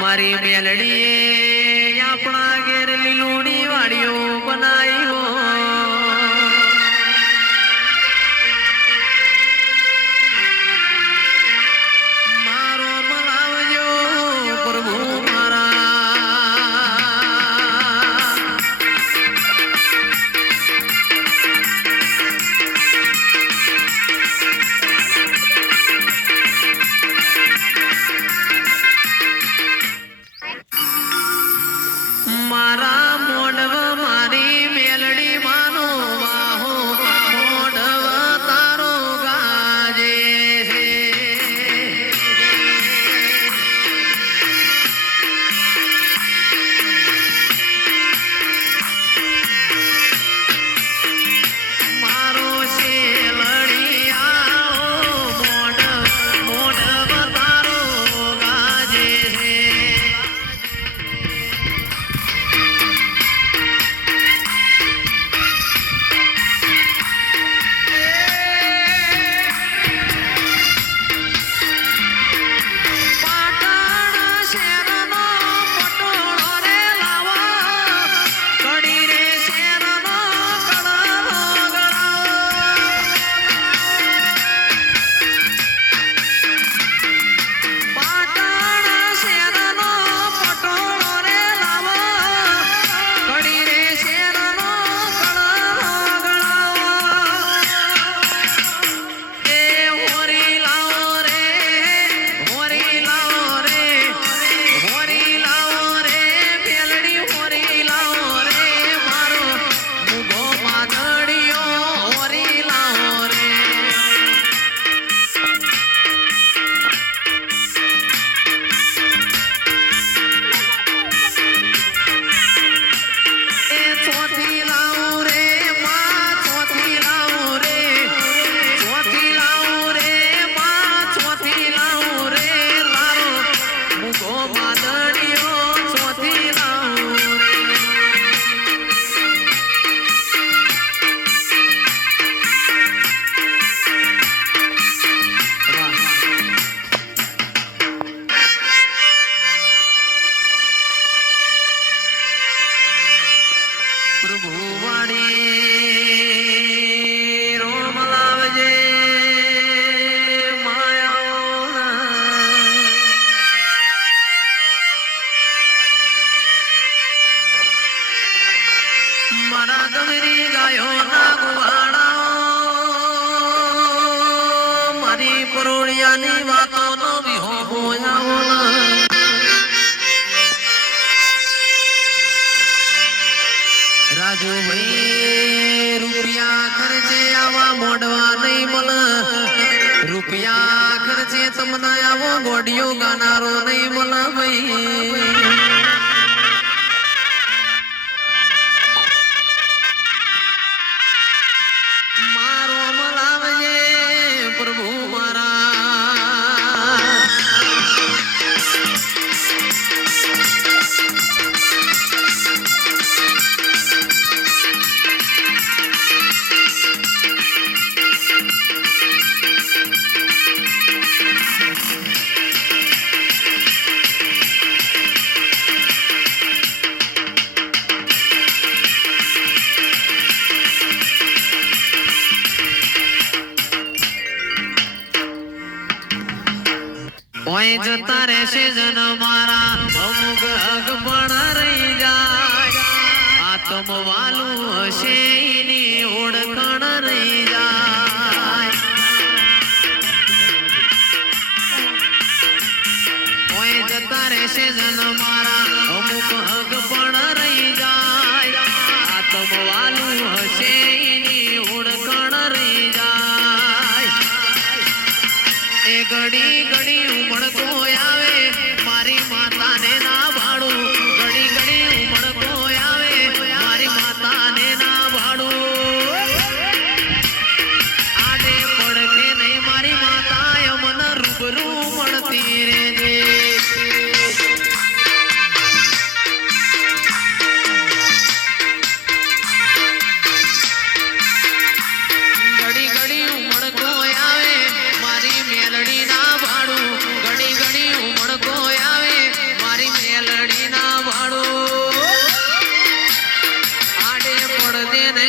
મારી મેલડી આપણા ઘેર લીલુડી વાડીઓ બનાવ્યો મારો મલાવજો પ્રભુ મારા મોડવ મારી મેલડી માનો વાહો મોડવ તારો ગાજે છે મારો શેલડી આવો મોડવ તારો ગાજે છે મારા ગમરી ગાયો ના ગુવાડા મારી પરોળિયાની વાતો નો વિહો બોલાવો રાજુભાઈ રૂપિયા ખર્ચે આવા મોડવા નહીં મળે રૂપિયા ખર્ચે તમને આવો ગોડિયો ગાનારો નહીં મળે ભાઈ ઓય જતા રહેશે જન મારા અમુક હક પણ રહી જાય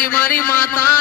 મારી માતા